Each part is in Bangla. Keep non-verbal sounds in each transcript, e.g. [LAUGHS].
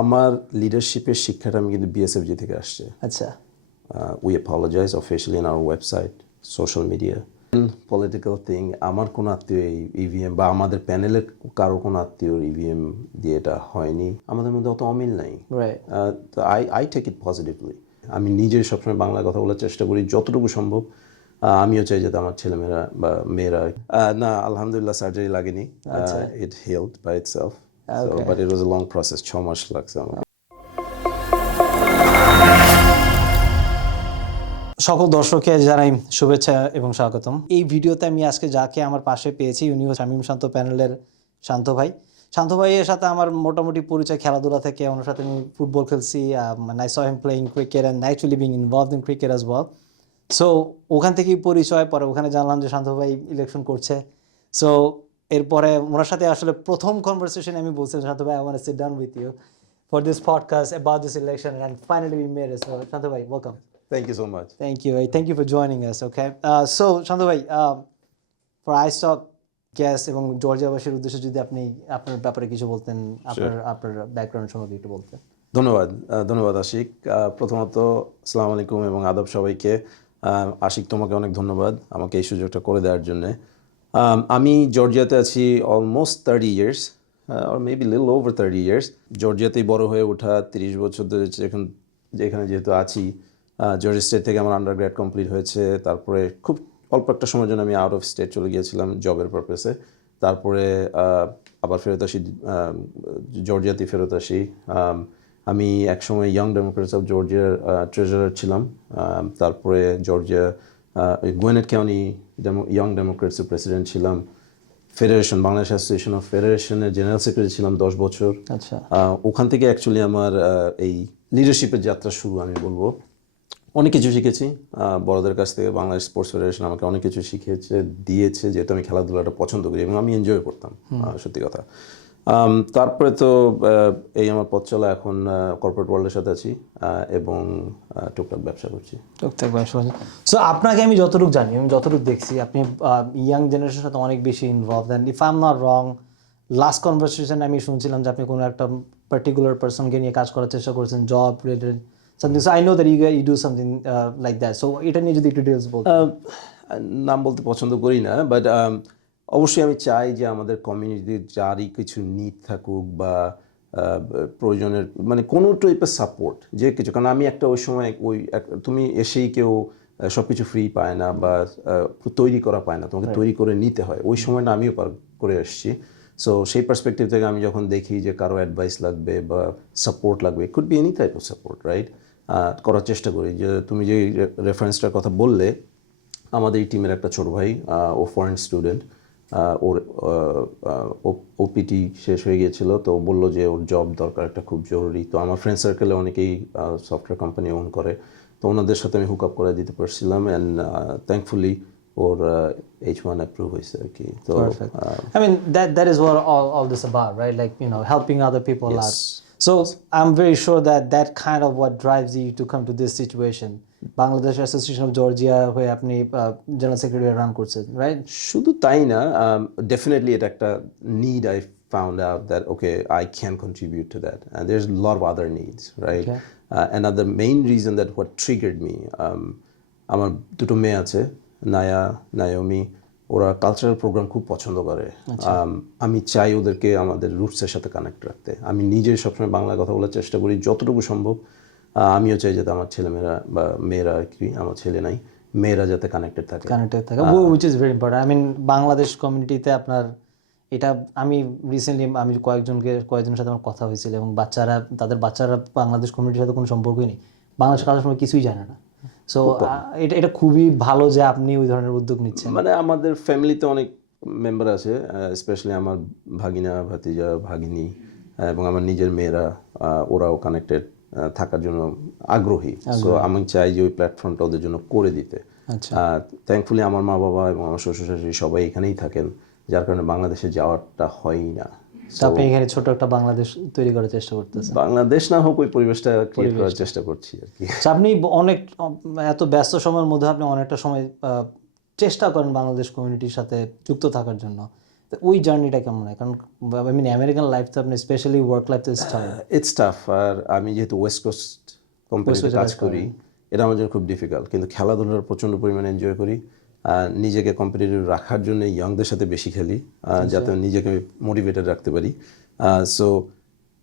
আমার লিডারশিপের শিক্ষাটা আমি কিন্তু বিএসএফজি থেকে আসছে। আচ্ছা। We apologize officially in our website social media political thing আমার কোনো আত্মীয় এই ইভিএম বা আমাদের প্যানেলের কারও কোনো আত্মীয় ইভিএম দিয়ে এটা হয়নি। আমাদের মধ্যে অত অমিল নাই। Right I I take it positively আমি নিজে সবসময় বাংলা কথা বলার চেষ্টা করি যতটুকু সম্ভব। আমিও চাই যাতে আমার ছেলেমেয়েরা বা মেয়েরা না আলহামদুলিল্লাহ সার্জারি লাগেনি। It held by itself but it was a long process ছ মাস লাগছে আমার সকল দর্শককে জানাই শুভেচ্ছা এবং স্বাগতম। এই ভিডিওতে আমি আজকে যাকে আমার পাশে পেয়েছি উনি হচ্ছে শামীম শান্ত প্যানেলের শান্ত ভাই। শান্ত ভাইয়ের সাথে আমার মোটামুটি পরিচয় খেলাধুলা থেকে ওনার সাথে আমি ফুটবল খেলছি I saw him playing cricket and actually being involve in cricket as well so ওখান থেকেই পরিচয় পরে ওখানে জানলাম যে শান্ত ভাই ইলেকশন করছে। সো এরপরে ওনার সাথে আসলে প্রথম কনভারসেশন আমি বলছিলাম শান্ত ভাই I want sit down with you for this podcast about this election and finally we made so Shanto ভাই welcome thank you so much eh, Thank you for joining us. Okay. Uh, so, Shantu bhai, um, for iStock guests এবং জর্জিয়াবাসীর উদ্দেশ্যে যদি আপনি আপনার ব্যাপারে কিছু বলতেন আপনার আপনার ব্যাকগ্রাউন্ড সম্পর্কে একটু বলতেন। ধন্যবাদ ধন্যবাদ আশিক। প্রথমত আসসালামু আলাইকুম এবং আদব সবাইকে। আশিক তোমাকে অনেক ধন্যবাদ আমাকে এই সুযোগটা করে দেওয়ার জন্যে। আম, আমি জর্জিয়াতে আছি অলমোস্ট থার্টি ইয়ার্স আর maybe lil over thirty years জর্জিয়াতেই বড় হয়ে ওঠা তিরিশ বছর ধরে যেখান যেখানে যেহেতু আছি জর্জিয়া স্টেট থেকে আমার আন্ডার গ্র্যাড কমপ্লিট হয়েছে। তারপরে খুব অল্প একটা সময়ের জন্য আমি আউট অফ স্টেট চলে গিয়েছিলাম জবের পারপাসে তারপরে আবার ফেরত আসি আহ, জর্জিয়াতে ফেরত আসি। আম, আমি একসময় ইয়াং ডেমোক্রেটস অফ জর্জিয়ার ট্রেজারার ছিলাম। তারপরে জর্জিয়া গোয়েনেট কাউনি ইয়াং ডেমোক্রেটসের প্রেসিডেন্ট ছিলাম ফেডারেশন বাংলাদেশ অ্যাসোসিয়েশন অফ ফেডারেশনের জেনারেল সেক্রেটারি ছিলাম দশ বছর। আচ্ছা। ওখান থেকে অ্যাকচুয়ালি আমার এই লিডারশিপের যাত্রা শুরু আমি বলব। অনেক কিছু শিখেছি। বড়দের কাছ থেকে বাংলাদেশ স্পোর্টস ফেডারেশন আমাকে অনেক কিছু শিখিয়েছে দিয়েছে যেহেতু আমি খেলাধুলাটা পছন্দ করি এবং আমি এনজয় করতাম। সত্যি কথা। তারপরে তো এই আমার পথ চলা এখন কর্পোরেট ওয়ার্ল্ডের সাথে আছি এবং আহ, টুকটাক ব্যবসা করছি। সো আপনাকে আমি যতটুকু জানি আমি যতটুকু দেখছি আপনি ইয়াং জেনারেশনের সাথে অনেক বেশি involve then if I am not wrong last conversation আমি শুনছিলাম যে আপনি কোনো একটা পার্টিকুলার পার্সনকে নিয়ে কাজ করার চেষ্টা করছেন job related something so I know that you you do something like that so এটা নিয়ে যদি একটু ডিটেলস বল নাম বলতে পছন্দ করি না বাট অবশ্যই আমি চাই যে আমাদের কমিউনিটির যারই কিছু নিড থাকুক বা প্রয়োজনের মানে কোনো টাইপের সাপোর্ট যে কিছু। কারণ আমি একটা ওই সময় ওই এক- তুমি এসেই কেউ সব কিছু ফ্রি পায় না বা তৈরি করা পায় না তোমাকে তৈরি করে নিতে হয়। ওই সময়টা আমিও পার করে এসেছি সো সেই পার্সপেক্টিভ থেকে আমি যখন দেখি যে কারও অ্যাডভাইস লাগবে বা সাপোর্ট লাগবে could be any type of support right করার চেষ্টা করি। যে তুমি যে রেফারেন্সটার কথা বললে আমাদের এই টিমের একটা ছোট ভাই ও ফরেন স্টুডেন্ট ওর ওপিটি শেষ হয়ে গিয়েছিল তো বলল যে ওর জব দরকার একটা খুব জরুরি তো আমার ফ্রেন্ড সার্কেলে অনেকেই সফটওয়্যার কোম্পানি ওন করে তো ওনাদের সাথে আমি হুক আপ করে দিতে পারছিলাম অ্যান্ড থ্যাঙ্কফুলি ওর এইচ ওয়ান অ্যাপ্রুভ হয়েছে আর কি তো I mean, that that is what all, all this about, right? Like, you know, helping other people out. So I'm very sure that that kind of what drives you to come to this situation. Bangladesh Association of Georgia, where আপনি জেনারেল সেক্রেটারি রান করছেন রাইট শুধু তাই না ডেফিনেটলি এটা একটা need I found out that okay I can contribute to that there is lot of other needs right and other main reason that what triggered me um, আমার দুটো মেয়ে আছে নায়া নায়োমি ওরা কালচারাল প্রোগ্রাম খুব পছন্দ করে। Um, আমি চাই ওদেরকে আমাদের রুটসের সাথে কানেক্ট রাখতে। আমি নিজে সবসময় বাংলা কথা বলার চেষ্টা করি যতটুকু সম্ভব আমিও চাই যাতে আমার ছেলেমেয়েরা বা মেয়েরা আর কি আমার ছেলে নাই মেয়েরা যাতে কানেক্টেড থাকে। কানেক্টেড থাকে which is very important I mean Bangladesh কমিউনিটিতে আপনার এটা আমি রিসেন্টলি আমি কয়েকজনকে কয়েকজনের সাথে আমার কথা হয়েছিল এবং বাচ্চারা তাদের বাচ্চারা বাংলাদেশ কমিউনিটির সাথে কোনো সম্পর্কই নেই। বাংলাদেশ কাজের সময় কিছুই জানে না। সো এটা এটা খুবই ভালো যে আপনি ওই ধরনের উদ্যোগ নিচ্ছেন। মানে আমাদের ফ্যামিলিতে অনেক মেম্বার আছে স্পেশালি আমার ভাগিনা ভাতিজা ভাগিনী এবং আমার নিজের মেয়েরা ওরাও কানেক্টেড থাকার জন্য আগ্রহী। সো আমি চাই যে ওই প্ল্যাটফর্মটা ওদের জন্য করে দিতে। আচ্ছা। থ্যাঙ্কফুলি আমার মা বাবা এবং আমার শ্বশুর শাশুড়ি সবাই এখানেই থাকেন যার কারণে বাংলাদেশে যাওয়াটা হয়ই না। আপনি এখানে ছোট একটা বাংলাদেশ তৈরি করার চেষ্টা করতেছেন? বাংলাদেশ না হোক ওই পরিবেশটা ক্রিয়েট করার চেষ্টা করছি আর কি। আচ্ছা, আপনি অনেক এত ব্যস্ত সময়ের মধ্যে আপনি অনেকটা সময় চেষ্টা করেন বাংলাদেশ কমিউনিটির সাথে যুক্ত থাকার জন্য। ওই জার্নিটা কেমন হয়? কারণ আই মিন আমেরিকান লাইফ তো আপনি স্পেশালি ওয়ার্ক লাইফ তো ইটস টাফ আর আমি যেহেতু ওয়েস্ট কোস্ট কোম্পানিতে কাজ করি এটা আমার জন্য খুব ডিফিকাল্ট কিন্তু খেলাধুলার প্রচণ্ড পরিমাণে এনজয় করি আর নিজেকে কম্পিটিটিভ রাখার জন্য ইয়াংদের সাথে বেশি খেলি যাতে নিজেকে মোটিভেটেড রাখতে পারি। সো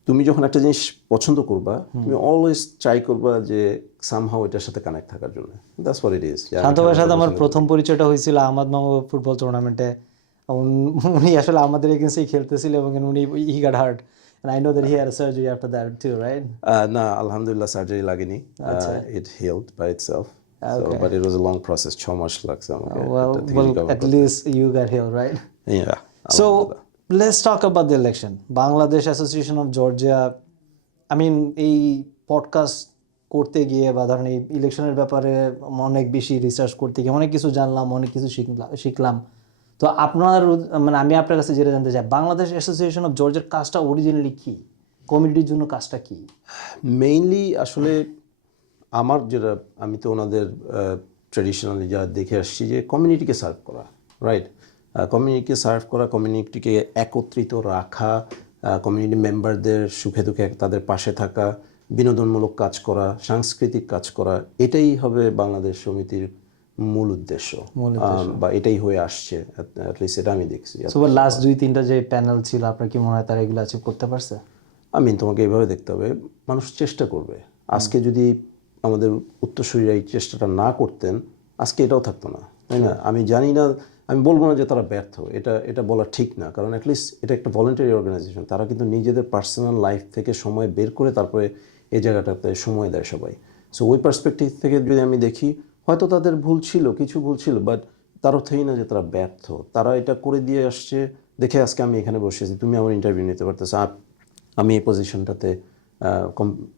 তুমি যখন একটা জিনিস পছন্দ করবা তুমি অলওয়েজ ট্রাই করবা যে সামহাও এটার সাথে কানেক্ট থাকার জন্য। That's what it is Shanto সাথে আমার প্রথম পরিচয়টা হয়েছিল আহমদ মামু ফুটবল টুর্নামেন্টে উনি আসলে আমাদের এগেন্সেই খেলতেছিল এবং উনি he got hurt and I know that he had a surgery after that too, right? না আলহামদুলিল্লাহ সার্জারি লাগেনি it held by itself but it was a long process ছ মাস লাগছে আমাকে Well, এটা থেকে well, recover at least you got healed, right? Yeah. So let's talk about the election. Bangladesh Association of Georgia. I mean, এই পডকাস্ট করতে গিয়ে বা ধরেন এই ইলেকশনের ব্যাপারে অনেক বেশি রিসার্চ করতে গিয়ে অনেক কিছু জানলাম অনেক কিছু শিখলাম শিখলাম তো আপনার মানে আমি আপনার কাছে যেটা জানতে চাই, বাংলাদেশ অ্যাসোসিয়েশন অফ জর্জের কাজটা অরিজিনালি কি? কমিউনিটির জন্য কাজটা কি? মেইনলি আসলে আমার যেটা, আমি তো ওনাদের ট্রেডিশনালি যা দেখে আসছি যে কমিউনিটিকে সার্ভ করা রাইট কমিউনিটিকে সার্ভ করা কমিউনিটিকে একত্রিত রাখা কমিউনিটি মেম্বারদের সুখে দুঃখে তাদের পাশে থাকা, বিনোদনমূলক কাজ করা, সাংস্কৃতিক কাজ করা, এটাই হবে বাংলাদেশ সমিতির মূল উদ্দেশ্য। বা এটাই হয়ে আসছে অ্যাটলিস্ট এটা আমি দেখছি। লাস্ট দুই তিনটা যে প্যানেল ছিল আপনার কি মনে হয় তারা এগুলো অ্যাচিভ করতে পারছে? আমি তোমাকে এইভাবে দেখতে হবে মানুষ চেষ্টা করবে। আজকে যদি আমাদের উত্তরসূরিরা এই চেষ্টাটা না করতেন আজকে এটাও থাকতো না তাই না? আমি জানি না আমি বলব না যে তারা ব্যর্থ এটা এটা বলা ঠিক না কারণ অ্যাটলিস্ট এটা একটা ভলেন্টারি অর্গানাইজেশন তারা কিন্তু নিজেদের পার্সোনাল লাইফ থেকে সময় বের করে তারপরে এই জায়গাটাতে সময় দেয় সবাই। সো ওই পার্সপেক্টিভ থেকে যদি আমি দেখি হয়তো তাদের ভুল ছিল কিছু ভুল ছিল বাট তার অর্থই না যে তারা ব্যর্থ। তারা এটা করে দিয়ে আসছে দেখে আজকে আমি এখানে বসে আছি তুমি আমার ইন্টারভিউ নিতে পারতেছো আমি এই পজিশনটাতে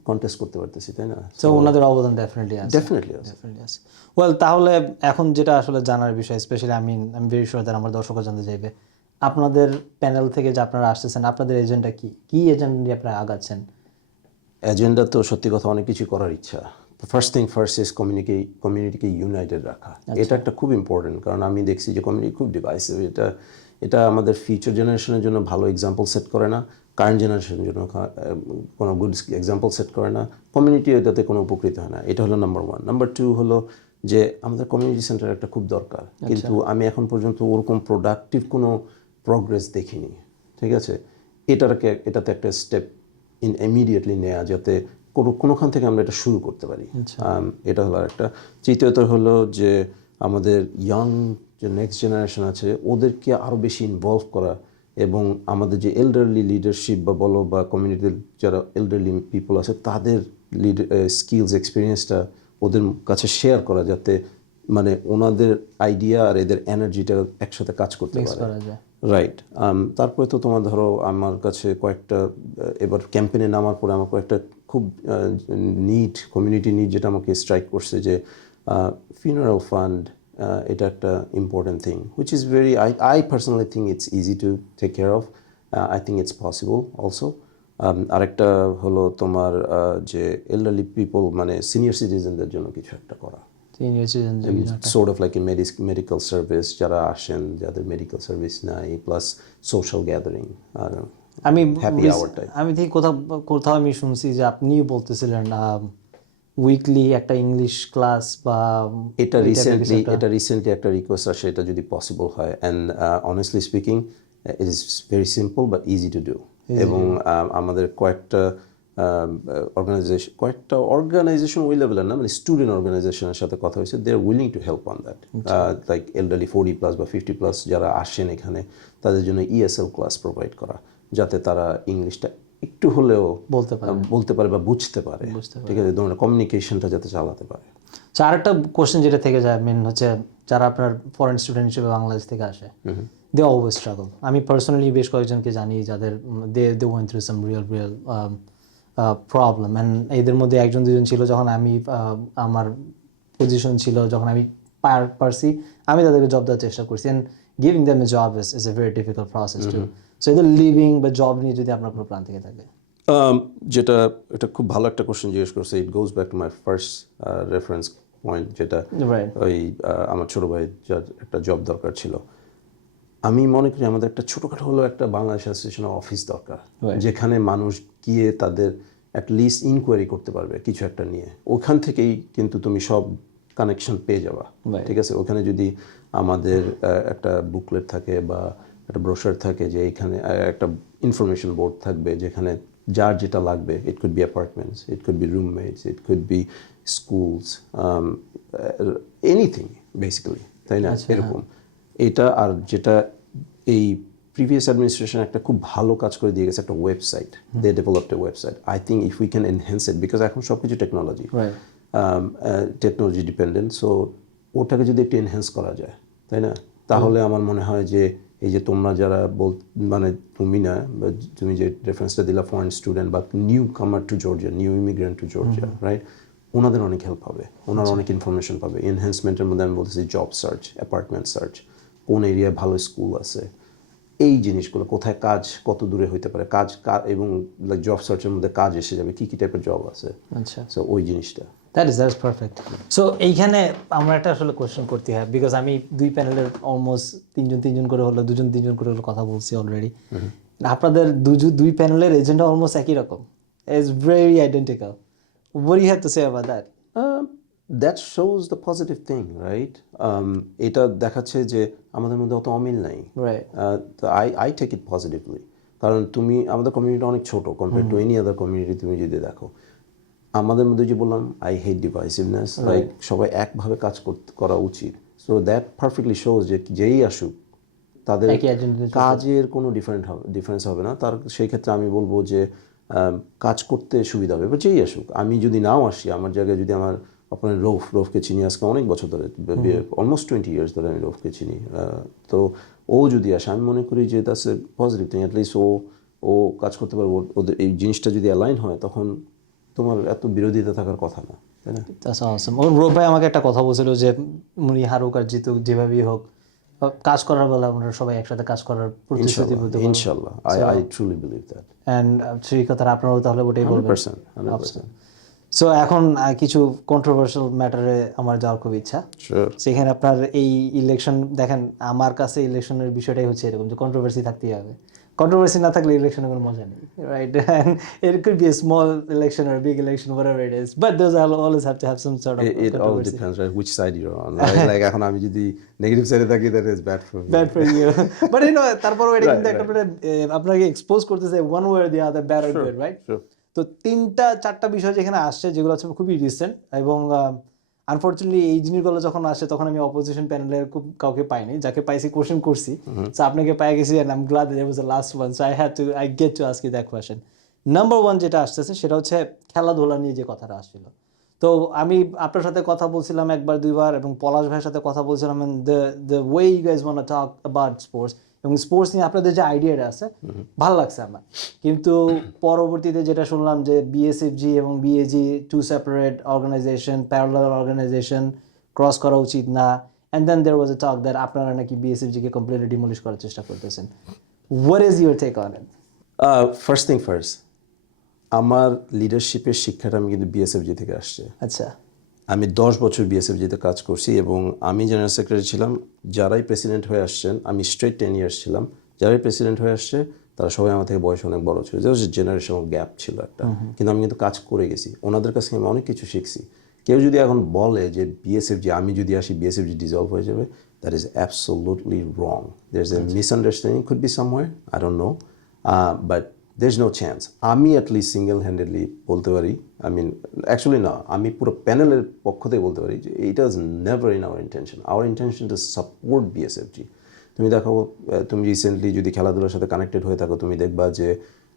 কন্টেস্ট করতে পারতেছি তাই না? তো ওনাদের অবদান ডেফিনেটলি আছে। ডেফিনেটলি আছে। ডেফিনেটলি আছে। ওয়েল তাহলে এখন যেটা আসলে জানার বিষয় স্পেশালি আমি আমি ভেরি শিওর দ্যাট আমার দর্শকরা জানতে চাইবে। আপনাদের প্যানেল থেকে যে আপনারা আসতেছেন আপনাদের এজেন্ডা কি? কি এজেন্ডা নিয়ে আপনারা আগাচ্ছেন? এজেন্ডা তো সত্যি কথা অনেক কিছু করার ইচ্ছা। ফার্স্ট থিং ফার্স্ট ইজ কমিউনিকে কমিউনিটিকে ইউনাইটেড রাখা এটা একটা খুব ইম্পর্টেন্ট কারণ আমি দেখছি যে কমিউনিটি খুব ডিভাইসিভ এটা এটা আমাদের ফিউচার জেনারেশনের জন্য ভালো এক্সাম্পল সেট করে না। কারেন্ট জেনারেশনের জন্য কোনো গুড এক্সাম্পল সেট করে না। কমিউনিটি এটাতে কোনো উপকৃত হয় না। এটা হলো নাম্বার ওয়ান নাম্বার টু হলো যে আমাদের কমিউনিটি সেন্টার একটা খুব দরকার। কিন্তু আমি এখন পর্যন্ত ওরকম প্রোডাক্টিভ কোনো প্রগ্রেস দেখিনি। ঠিক আছে? এটাকে এটাতে একটা স্টেপ ইন ইমিডিয়েটলি নেওয়া যাতে কোনো কোনোখান থেকে আমরা এটা শুরু করতে পারি। এটা হলো একটা তৃতীয়ত হলো যে আমাদের ইয়াং যে নেক্সট জেনারেশন আছে ওদেরকে আরও বেশি ইনভলভ করা এবং আমাদের যে এল্ডারলি লিডারশিপ বা বলো বা কমিউনিটির যারা এল্ডারলি পিপল আছে তাদের লিড স্কিলস এক্সপিরিয়েন্সটা ওদের কাছে শেয়ার করা যাতে মানে ওনাদের আইডিয়া আর এদের এনার্জিটা একসাথে কাজ করতে পারে। রাইট তারপরে তো তোমার ধরো আমার কাছে কয়েকটা এবার ক্যাম্পেনে নামার পরে আমার কয়েকটা খুব নিড কমিউনিটি নিড যেটা আমাকে স্ট্রাইক করছে যে ফিনারাল ফান্ড এটা একটা important thing which is very I I personally think it's easy to take care of I think it's possible also আরেকটা হলো তোমার যে এল্ডারলি পিপল মানে সিনিয়র সিটিজেনদের জন্য কিছু একটা করা। Sort of like medical service যারা আসেন যাদের মেডিকেল সার্ভিস নাই প্লাস সোশ্যাল গ্যাদারিং আর আমি hour type. আমি ঠিক কোথাও কোথাও আমি শুনছি যে আপনিও বলতেছিলেন উইকলি একটা ইংলিশ ক্লাস বা এটা রিসেন্টলি এটা রিসেন্টলি একটা রিকোয়েস্ট আসে এটা যদি পসিবল হয়। And honestly speaking it is very simple but easy to do এবং আমাদের কয়েকটা অর্গানাইজেশন কয়েকটা অর্গানাইজেশন ওই লেভেলের না মানে স্টুডেন্ট অর্গানাইজেশনের সাথে কথা হয়েছে they are willing to help on that like elderly forty plus বা ফিফটি প্লাস যারা আসেন এখানে তাদের জন্য ইএসএল ক্লাস প্রোভাইড করা। যাতে তারা ইংলিশটা একটু হলেও বলতে পারে। বলতে পারে বা বুঝতে পারে। ঠিক আছে ধরুন কমিউনিকেশনটা যাতে চালাতে পারে। আচ্ছা আরেকটা কোশ্চেন যেটা থেকে যায় মেন হচ্ছে যারা আপনার ফরেন স্টুডেন্ট হিসেবে বাংলাদেশ থেকে আসে দে অলওয়েজ স্ট্রাগল আমি পার্সোনালি বেশ কয়েকজনকে জানি যাদের they they went through some real real problem and এদের মধ্যে একজন দুজন ছিল যখন আমি আমার পজিশন ছিল যখন আমি পার পারছি আমি তাদেরকে জব দেওয়ার চেষ্টা করছি। And giving them a job is is a very difficult process to so এদের লিভিং বা জব নিয়ে যদি আপনার কোনো প্ল্যান থেকে থাকে। Um, যেটা এটা খুব ভালো একটা কোশ্চেন জিজ্ঞেস করছে। It goes back to my first reference point যেটা ওই আমার ছোট ভাই একটা জব দরকার ছিল। আমি মনে করি আমাদের একটা ছোটোখাটো হলো একটা বাংলাদেশ অ্যাসোসিয়েশনের অফিস দরকার। যেখানে মানুষ গিয়ে তাদের অ্যাট লিস্ট ইনকোয়ারি করতে পারবে কিছু একটা নিয়ে। ওখান থেকেই কিন্তু তুমি সব কানেকশন পেয়ে যাবা. ঠিক আছে? ওখানে যদি আমাদের একটা বুকলেট থাকে বা একটা ব্রোশার থাকে যে এখানে একটা ইনফরমেশন বোর্ড থাকবে যেখানে যার যেটা লাগবে it could be apartments it could be roommates it could be schools anything basically তাই না? এরকম। এটা আর যেটা এই প্রিভিয়াস অ্যাডমিনিস্ট্রেশন একটা খুব ভালো কাজ করে দিয়ে গেছে একটা website they developed a website I think if we can enhance it because এখন সব কিছু টেকনোলজি. টেকনোলজি ডিপেন্ডেন্ট সো ওটাকে যদি একটু এনহ্যান্স করা যায় তাই না? তাহলে আমার মনে হয় যে এই যে তোমরা যারা বল মানে তুমি না তুমি যে রেফারেন্সটা দিলা ফরেন স্টুডেন্ট বা newcomer to Georgia new immigrant to Georgia right ওনাদের অনেক হেল্প হবে ওনারা অনেক ইনফরমেশন পাবে। এনহ্যান্সমেন্টের মধ্যে আমি বলতেছি জব সার্চ অ্যাপার্টমেন্ট সার্চ কোন এরিয়ায় ভালো স্কুল আছে। এই জিনিসগুলো কোথায় কাজ কত দূরে হইতে পারে কাজ এবং জব সার্চের মধ্যে কাজ এসে যাবে কি কি টাইপের জব আছে। আচ্ছা। সো ওই জিনিসটা। That is that's perfect so এইখানে আমরা একটা আসলে কোয়েশ্চেন করতে হয় বিকজ আমি দুই প্যানেলের অলমোস্ট তিনজন তিনজন করে হলো দুজন তিনজন করে হলো কথা বলছি অলরেডি আপনাদের দুজু দুই প্যানেলের এজেন্ডা অলমোস্ট একই রকম. Is very identical what do you have to say about that? Um, that shows the positive thing, right? Um, এটা দেখাচ্ছে যে আমাদের মধ্যে অত অমিল নাই। I I take it positively কারণ তুমি আমাদের কমিউনিটি অনেক ছোট compare to any other community তুমি যদি দেখো। আমাদের মধ্যে যে বললাম আই হেট ডিভাইসিভনেস লাইক সবাই একভাবে কাজ করতে- করা উচিত। সো দ্যাট পারফেক্টলি শোজ যে যেই আসুক তাদের কাজের কোনো ডিফারেন্ট হবে ডিফারেন্স হবে না। তার সেই ক্ষেত্রে আমি বলব যে কাজ করতে সুবিধা হবে। এবার যেই আসুক আমি যদি নাও আসি আমার জায়গায় যদি আমার আপনার রৌফ রৌফকে চিনি আজকে অনেক বছর ধরে অলমোস্ট টোয়েন্টি ইয়ার্স ধরে আমি রৌফকে চিনি। তো ও যদি আসে আমি মনে করি যে that's a positive thing at least ও ও কাজ করতে পারব ওদের এই জিনিসটা যদি অ্যালাইন হয় তখন তোমার এত বিরোধিতা থাকার কথা না তাই না? ওর রোব ভাই আমাকে একটা কথা বলছিল যে উনি হারুক আর জিতুক যেভাবেই হোক কাজ করার বেলা আমরা সবাই একসাথে কাজ করার প্রতিশ্রুতিবদ্ধ ইনশাআল্লাহ I I truly believe that and সেই কথাটা আপনারাও তাহলে ওটাই বলবেন। পার্সেন্ট হান্ড্রেড পার্সেন্ট সো এখন কিছু কন্ট্রোভার্সিয়াল ম্যাটারে আমার যাওয়ার খুব ইচ্ছা। সেখানে আপনার এই ইলেকশন দেখেন আমার কাছে ইলেকশনের বিষয়টাই হচ্ছে এরকম যে কন্ট্রোভার্সি থাকতেই হবে। কন্ট্রোভার্সি না থাকলে ইলেকশনে কোনো মজা নেই right uh could be small election R big election wherever it is but those are always have to have some sort of it all depends right which side you are on like এখন আমি যদি নেগেটিভ সাইডে থাকি that is bad for bad for you but you know তারপর ওইটা কিন্তু একটা মানে, আপনাকে এক্সপোজ করতেছে one way or the other bad or good right তো তিনটা চারটা বিষয় যেখানে আসছে যেগুলো হচ্ছে খুবই রিসেন্ট এবং আনফর্চুনেটলি এই জিনিসগুলো যখন আসে তখন আমি অপোজিশন প্যানেলের খুব কাউকে পাইনি। যাকে পাইছি কোশ্চেন করছি। সো আপনাকে পাই গেছি and I'm glad that was the last one so I had to I get to ask you that question number one যেটা আসতেছে সেটা হচ্ছে খেলাধুলা নিয়ে যে কথাটা আসছিল। তো আমি আপনার সাথে কথা বলছিলাম একবার দুইবার এবং পলাশ ভাইয়ের সাথে কথা বলছিলাম the the way you guys want talk about sports এবং স্পোর্টস নিয়ে আপনাদের যে আইডিয়াটা আছে ভালো লাগছে আমার। কিন্তু পরবর্তীতে যেটা শুনলাম যে বিএসএফজি এবং BAG two separate organization parallel organization cross করা উচিত না। And then there was A talk that আপনারা নাকি বিএসএফজিকে কমপ্লিটলি ডিমলিশ করার চেষ্টা করতেছেন। What is your take on it first thing first, আমার লিডারশিপের শিক্ষাটা আমি কিন্তু বিএসএফজি থেকে আসছে। আচ্ছা। আমি দশ বছর বিএসএফজিতে কাজ করছি এবং আমি জেনারেল সেক্রেটারি ছিলাম যারাই প্রেসিডেন্ট হয়ে আসছেন আমি স্ট্রেট টেন ইয়ার্স ছিলাম। যারাই প্রেসিডেন্ট হয়ে আসছে তারা সবাই আমার থেকে বয়স অনেক বড় ছিল। জেনারেশনাল গ্যাপ ছিল একটা। কিন্তু আমি কিন্তু কাজ করে গেছি। ওনাদের কাছে আমি অনেক কিছু শিখছি। কেউ যদি এখন বলে যে বিএসএফজি আমি যদি আসি বিএসএফজি ডিজলভ হয়ে যাবে that is absolutely wrong there is a misunderstanding could be somewhere I don't know but there is no chance আমি অ্যাটলিস্ট সিঙ্গেল হ্যান্ডেডলি বলতে পারি আই মিন অ্যাকচুয়ালি না আমি পুরো প্যানেলের পক্ষ থেকে বলতে পারি যে এইটা is never in our intention our intention to support BSFG তুমি দেখো তুমি রিসেন্টলি যদি খেলাধুলার সাথে কানেক্টেড হয়ে থাকো তুমি দেখবা যে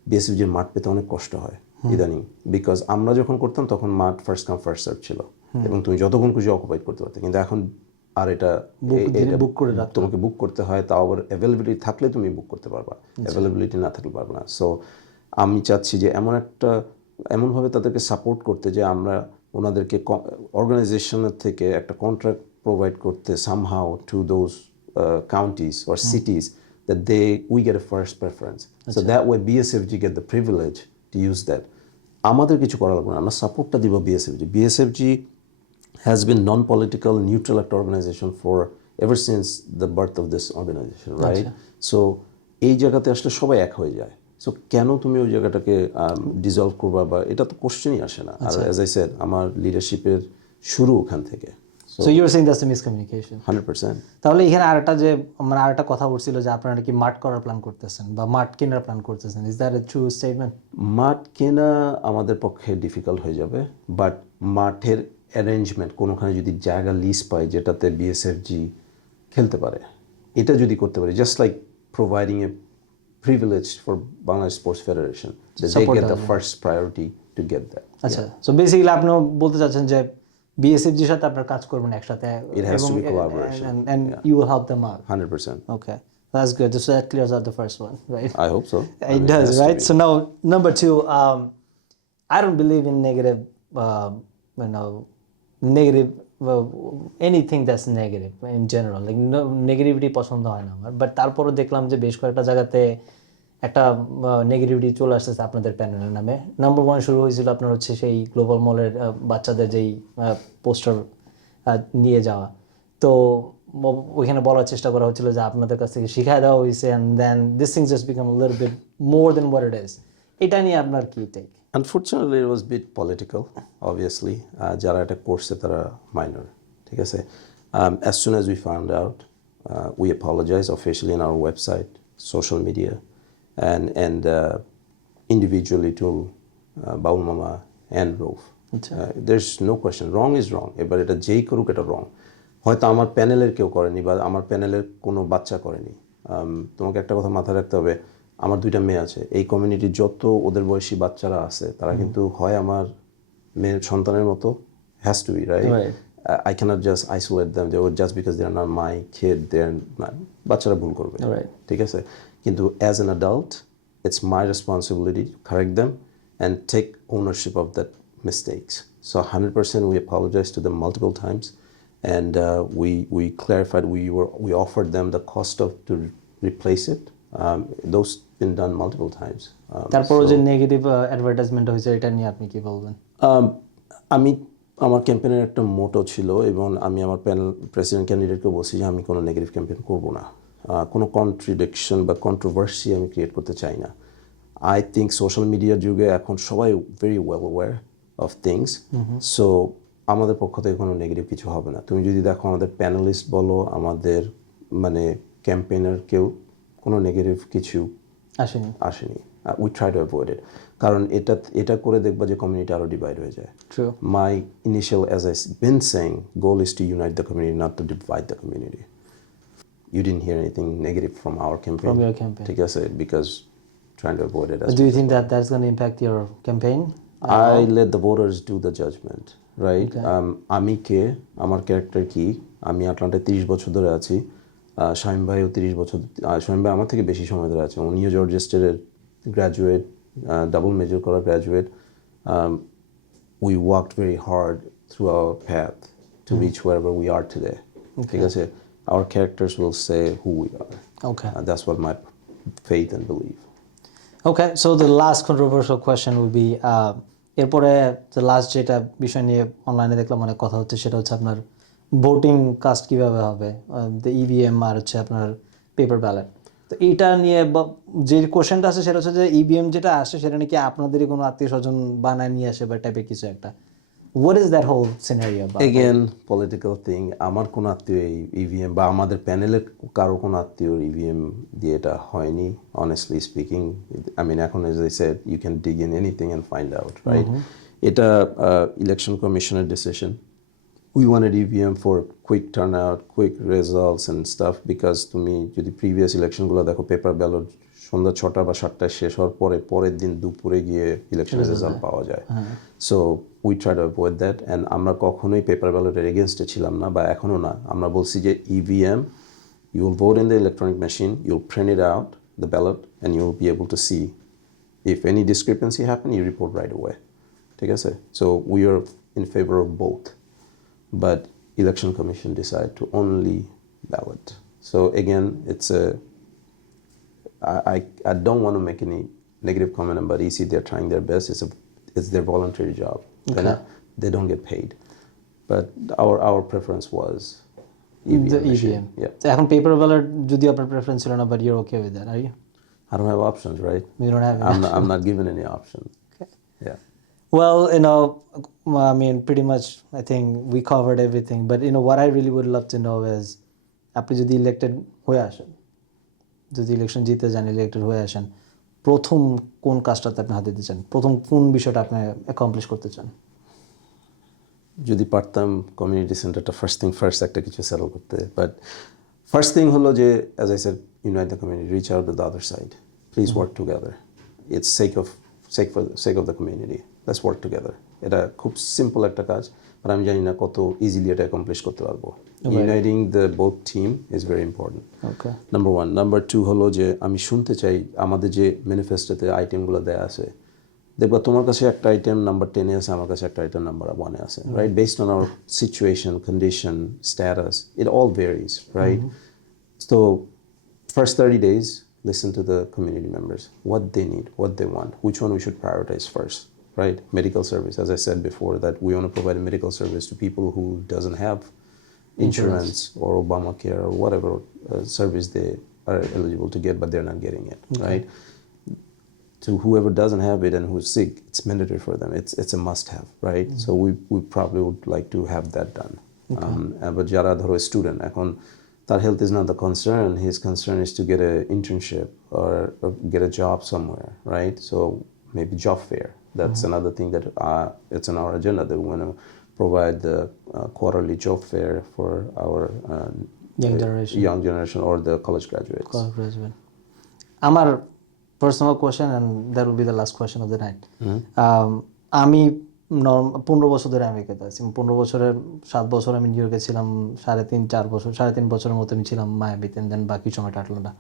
বিএসএফজির মাঠ পেতে অনেক কষ্ট হয় ইদানিং। বিকজ আমরা যখন করতাম তখন মাঠ ফার্স্ট কাম ফার্স্ট সার্ভ ছিল। এবং তুমি যতক্ষণ খুশি অকুপাইড করতে পারতে। কিন্তু এখন আর এটা বুক করে রাখতে তোমাকে বুক করতে হয় তাও আবার অ্যাভেলেবিলিটি থাকলে তুমি বুক করতে পারবা। অ্যাভেলেবিলিটি না থাকলে পারবে না। সো আমি চাচ্ছি যে এমন একটা এমনভাবে তাদেরকে সাপোর্ট করতে যে আমরা ওনাদেরকে অর্গানাইজেশনের থেকে একটা কন্ট্রাক্ট প্রোভাইড করতে somehow to those counties or cities that they we get a first preference. So that way BSFG get the privilege to use that আমাদের কিছু করা লাগবে না আমরা সাপোর্টটা দিব BSFG BSFG has been non-political, neutral act organization for ever since the birth of this organization right so এই জায়গাতে আসলে সবাই এক হয়ে যায়। সো কেন তুমি ওই জায়গাটাকে ডিজলভ করবা বা এটা তো কোশ্চেনই আসে না। আর অ্যাজ আই সেড আমার লিডারশিপের শুরু ওখান থেকে। So you're saying that's miscommunication hundred percent তাহলে এখানে আরেকটা যে মানে আরেকটা কথা বলছিল যে আপনারা কি মাঠ করার প্ল্যান করতেছেন বা মাঠ কেনার প্ল্যান করতেছেন। Is that a true statement মাঠ কেনা আমাদের পক্ষে ডিফিকাল্ট হয়ে যাবে বাট মাঠের অ্যারেঞ্জমেন্ট কোনোখানে যদি জায়গা লিজ পায় যেটাতে বিএসএফজি খেলতে পারে এটা যদি করতে পারে just like providing a privilege for Bangladesh sports federation they get the first priority to get that আচ্ছা সো বেসিক্যালি আপনি বলতে চাচ্ছেন যে বিএসএফজির সাথে আপনারা কাজ করবেন একসাথে has to be collaboration. and you will help them out. Hundred percent okay that's good. So that clears out the first one right? I hope so it does right? so now number two um, i don't believe in negative uh, you know anything that's negative in general like no, negativity পছন্দ হয় না আমার বাট তারপরও দেখলাম যে বেশ কয়েকটা জায়গাতে একটা নেগেটিভিটি চলে আসতেছে আপনাদের প্যানেলের নামে। নাম্বার ওয়ান শুরু হয়েছিল আপনার হচ্ছে সেই গ্লোবাল মলের বাচ্চাদের যেই পোস্টার নিয়ে যাওয়া। তো ওইখানে বলার চেষ্টা করা হচ্ছিল যে আপনাদের কাছ থেকে শিখাই দেওয়া হয়েছে and then this things just become little bit more then what it is এটা নিয়ে আপনার কি take unfortunately it was bit political obviously যারা এটা করছে তারা মাইনর ঠিক আছে? As soon as we found out we apologize officially in our website social media and and individually to Baul মামা and Rauf there is no question wrong is wrong এবার এটা যেই করুক এটা রং হয়তো আমার প্যানেলের কেউ করেনি বা আমার প্যানেলের কোনো বাচ্চা করেনি। Um, তোমাকে একটা কথা মাথায় রাখতে হবে আমার দুইটা মেয়ে আছে। এই কমিউনিটির যত ওদের বয়সী বাচ্চারা আছে তারা কিন্তু হয় আমার মেয়ের সন্তানের মতো has to be right I can't just isolate them যে just because they are not my kid they are বাচ্চারা ভুল করবে। ঠিক আছে? কিন্তু as an adult it's my responsibility correct them and take ownership of that mistakes so hundred percent we apologize to them multiple times and uh, we we clarified we were we offered them the cost of to re- Um, those been done multiple times. Um, যে নেগেটিভ অ্যাডভার্টাইজমেন্ট হয়েছে এটা নিয়ে আপনি কি বলবেন? Um, আমি আমার ক্যাম্পেনের একটা মোটো ছিল এবং আমি আমার প্যানেল প্রেসিডেন্ট ক্যান্ডিডেটকে বলছি যে আমি কোনো নেগেটিভ ক্যাম্পেইন করব না। কোনো কন্ট্রিডিকশন বা কন্ট্রোভার্সি আমি ক্রিয়েট করতে চাই না। আই থিঙ্ক সোশ্যাল মিডিয়ার যুগে এখন সবাই very well aware of things so আমাদের পক্ষ থেকে কোনো নেগেটিভ কিছু হবে না। তুমি যদি দেখো আমাদের প্যানেলিস্ট বলো আমাদের মানে ক্যাম্পেইনার কেউ কোনো নেগেটিভ কিছু আসেনি আসেনি we try to avoid it কারণ এটা এটা করে দেখবা যে কমিউনিটি আরও ডিভাইড হয়ে যায় my initial, as I've been saying, goal is to unite the community, not to divide the community. You didn't hear anything negative from our campaign. From your campaign. ঠিক আছে, because trying to avoid it as Do you think that that's going to impact your campaign? I let the voters do the judgment, right? Um, আমি কে আমার ক্যারেক্টার কি আমি আটলান্টায় তিরিশ বছর ধরে আছি শামীম ভাইও তিরিশ বছর শামীম ভাই আমার থেকে বেশি সময় ধরে আছে। উনিও জর্জ স্টেটের গ্র্যাজুয়েট ডাবল মেজর করা graduate we worked very hard through our path to reach where we are today ঠিক আছে? Our characters will say who we are Okay. That's what my faith and believe okay so the last question would be uh, এরপরে last যেটা বিষয় নিয়ে অনলাইনে দেখলাম অনেক কথা হচ্ছে সেটা হচ্ছে আপনার ভোটিং কাস্ট কীভাবে হবে? ইভিএম আর হচ্ছে আপনার পেপার ব্যালট তো এইটা নিয়ে যে কোশ্চেনটা আছে সেটা হচ্ছে যে ইভিএম যেটা আসে সেটা নাকি আপনাদেরই কোনো আত্মীয় স্বজন বানায় নিয়ে আসে বা টাইপের কিছু একটা। What is that whole scenario again political thing আমার কোনো আত্মীয় এই ইভিএম বা আমাদের প্যানেলের কারও কোনো আত্মীয় ইভিএম দিয়ে এটা হয়নি অনেস্টলি স্পিকিং আই মিন এখন as I said you can dig in anything and find out right এটা ইলেকশন কমিশনের decision we wanted EVM for quick turn out quick results and stuff because তুমি যদি প্রিভিয়াস ইলেকশনগুলো দেখো পেপার ব্যালট সন্ধ্যা ছটা বা সাতটায় শেষ হওয়ার পরে পরের দিন দুপুরে গিয়ে ইলেকশনের রেজাল্ট পাওয়া যায় so we try to avoid that and আমরা কখনোই পেপার ব্যালটের এগেনস্টে ছিলাম না বা এখনও না আমরা বলছি যে EVM you will vote in the electronic machine you will print it out the ballot and you will be able to see if any discrepancy happen, you report right away. ঠিক আছে? So we are in favor of both. But election commission decide to only ballot. So again, it's a I, I, I don't want to make any negative comment about EC. They're trying their best. It's a it's their voluntary job. They're Okay. not- they don't get paid. But our our preference was the EVM machine. EVM Yeah. তো এখন পেপার ব্যালট যদিও আপনার প্রেফারেন্স ছিল না but your okay with that are you I don't have options, right? You don't have I'm not, [LAUGHS] I'm not given any options. Yeah. Well, you know, I mean, pretty much, I think we covered everything. But you know, what I really would love to know is, আপনি যদি ইলেক্টেড হয়ে আসেন যদি ইলেকশন জিতে যান ইলেক্টেড হয়ে আসেন প্রথম কোন কাজটাতে আপনি হাতে দিতে চান? প্রথম কোন বিষয়টা আপনি অ্যাকমপ্লিশ করতে চান? যদি পারতাম কমিউনিটি সেন্টারটা ফার্স্ট থিং ফার্স্ট একটা কিছু সেটেল করতে। বাট ফার্স্ট থিং হলো যে as I said unite the community reach out the other side please work together it's sake of sake for sake of the community let's work together এটা খুব সিম্পল একটা কাজ বাট আমি জানি না কত ইজিলি এটা অ্যাকমপ্লিশ করতে পারব। Uniting the both team is very important number one number two হলো যে আমি শুনতে চাই আমাদের যে ম্যানিফেস্টোতে আইটেমগুলো দেওয়া আছে। দেখবা তোমার কাছে একটা আইটেম নাম্বার টেনে আছে আমার কাছে একটা আইটেম নাম্বার ওয়ানে আছে right based on our situation condition status it all varies right তো first thirty days listen to the community members. What they need what they want. Which one we should prioritize first? right medical service as i said before that we want to provide a medical service to people who doesn't have insurance or obamacare or whatever uh, service they are eligible to get but they're not getting it right to whoever doesn't have it and who's sick it's mandatory for them it's it's a must have right so we we probably would like to have that done um, uh, but যারা ধরো স্টুডেন্ট এখন তার health is not the concern his concern is to get a internship or, or get a job somewhere right so maybe job fair that's mm-hmm. another thing that uh, it's on our agenda that we want to provide the uh, quarterly job fair for our uh, Young generation. young generation or the college graduates President. আমার personal question and that will be the last question of the night Um, আমি নর্ম পনেরো বছর ধরে আমেরিকাতে আছি পনেরো বছরের সাত বছর আমি নিউ ইয়র্কে ছিলাম সাড়ে তিন চার বছর সাড়ে তিন বছরের মতো আমি ছিলাম মায়ামিতে দেন বাকি সময়টা আটলান্টা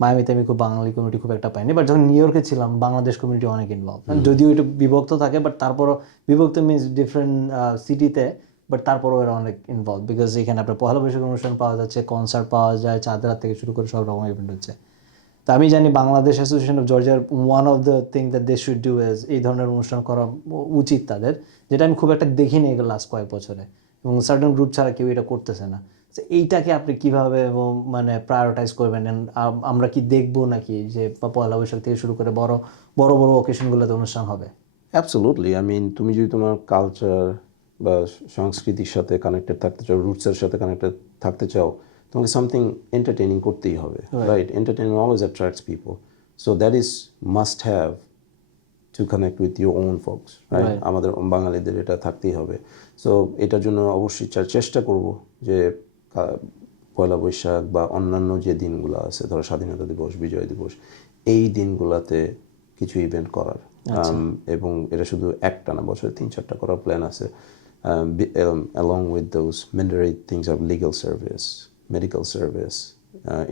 মায়ামিতে আমি খুব বাঙালি কমিউনিটি খুব একটা পাইনি বাট যখন নিউ ইয়র্কে ছিলাম বাংলাদেশ কমিউনিটি অনেক ইনভলভ যদিও এটা বিভক্ত থাকে বাট তারপরও বিভক্ত মিনস ডিফারেন্ট সিটিতে বাট তারপরও এরা অনেক ইনভলভ বিকজ এখানে আপনার পহেলা বৈশাখ অনুষ্ঠান পাওয়া যাচ্ছে কনসার্ট পাওয়া যায় চাঁদরাত থেকে শুরু করে সব রকম ইভেন্ট হচ্ছে। তো আমি জানি Bangladesh association of জর্জিয়ার one of the thing that they should do as এই ধরনের অনুষ্ঠান করা উচিত তাদের যেটা আমি খুব একটা দেখিনি লাস্ট কয়েক বছরে। এবং সার্টেন গ্রুপ ছাড়া কেউ এটা করতেছে না। এইটাকে আপনি কীভাবে মানে প্রায়োরিটাইজ করবেন? আমরা কি দেখব নাকি যে পয়লা বৈশাখ থেকে শুরু করে বড় বড় বড় অকেশনগুলোতে অনুষ্ঠান হবে? অ্যাবসোলুটলি আই মিন তুমি যদি তোমার কালচার বা সংস্কৃতির সাথে কানেক্টেড থাকতে চাও রুটসের সাথে কানেক্টেড থাকতে চাও তোমাকে সামথিং এন্টারটেনিং করতেই হবে right entertainment always attracts people so that is must have to connect with your own folks right আমাদের বাঙালিদের এটা থাকতেই হবে। সো এটার জন্য অবশ্যই চেষ্টা করব যে পয়লা বৈশাখ বা অন্যান্য যে দিনগুলো আছে ধরো স্বাধীনতা দিবস বিজয় দিবস এই দিনগুলোতে কিছু ইভেন্ট করার। Um, এবং এটা শুধু একটা না বছরে তিন চারটা করার প্ল্যান আছে। Along with those mandatory things of legal service medical service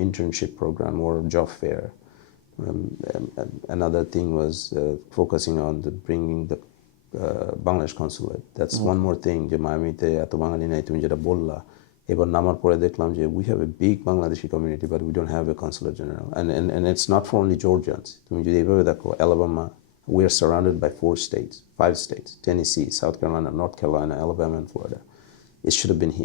internship program or job fair another thing was uh, focusing on the bringing the uh, Bangladesh consulate. That's one more thing যে মায়ামিতে এত বাঙালি নাই তুমি যেটা বললা এবার নামার পরে দেখলাম যে we have a big Bangladeshi community but we don't have a consulate general and, and, and it's not for only Georgians তুমি যদি এইভাবে দেখো Alabama we are surrounded by four states five states Tennessee South Carolina North Carolina Alabama and Florida it should have been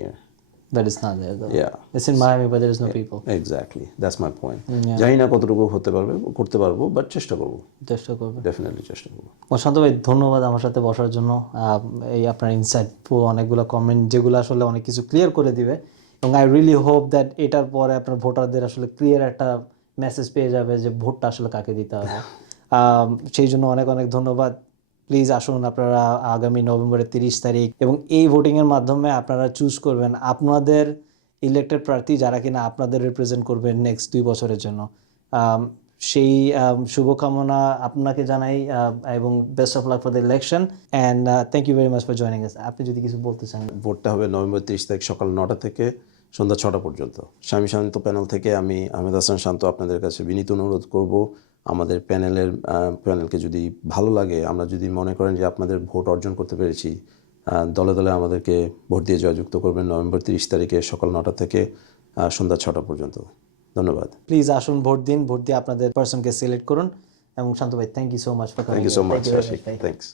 that is not there Yeah. It's in Miami but there is no people exactly that's my point জানি না কতটুকু হতে পারবে করতে পারব বাট চেষ্টা করব। চেষ্টা করবে। ডেফিনেটলি চেষ্টা করব। প্রশান্ত ভাই ধন্যবাদ আমার সাথে বসার জন্য। এই আপনার ইনসাইটফুল অনেকগুলো কমেন্ট যেগুলো আসলে অনেক কিছু ক্লিয়ার করে দিবে। এবং আই রিয়েলি হোপ দ্যাট এটার পরে আপনার ভোটারদের আসলে ক্লিয়ার একটা মেসেজ পেয়ে যাবে যে ভোটটা আসলে কাকে দিতে হবে। [LAUGHS] সেই জন্য অনেক অনেক ধন্যবাদ। প্লিজ আসুন আপনারা আগামী নভেম্বরের তিরিশ তারিখ এবং এই ভোটিংয়ের মাধ্যমে আপনারা চুজ করবেন আপনাদের ইলেক্টেড প্রার্থী যারা কিনা আপনাদের রিপ্রেজেন্ট করবেন নেক্সট দুই বছরের জন্য। সেই শুভকামনা আপনাকে জানাই এবং best of luck for the election and thank you very much for joining us আপনি যদি কিছু বলতে চান। ভোটটা হবে নভেম্বর তিরিশ তারিখ সকাল নটা থেকে সন্ধ্যা ছটা পর্যন্ত। স্বামী শান্ত প্যানেল থেকে আমি আহমেদ হাসান শান্ত আপনাদের কাছে বিনীত অনুরোধ করব। আমাদের প্যানেলের প্যানেলকে যদি ভালো লাগে আমরা যদি মনে করেন যে আপনাদের ভোট অর্জন করতে পেরেছি দলে দলে আমাদেরকে ভোট দিয়ে জয়যুক্ত করবেন নভেম্বর তিরিশ তারিখে সকাল নটা থেকে সন্ধ্যা ছটা পর্যন্ত। ধন্যবাদ। প্লিজ আসুন ভোট দিন ভোট দিয়ে আপনাদের পার্সনকে সিলেক্ট করুন। এবং শান্ত ভাই thank you so much for thank you so much thanks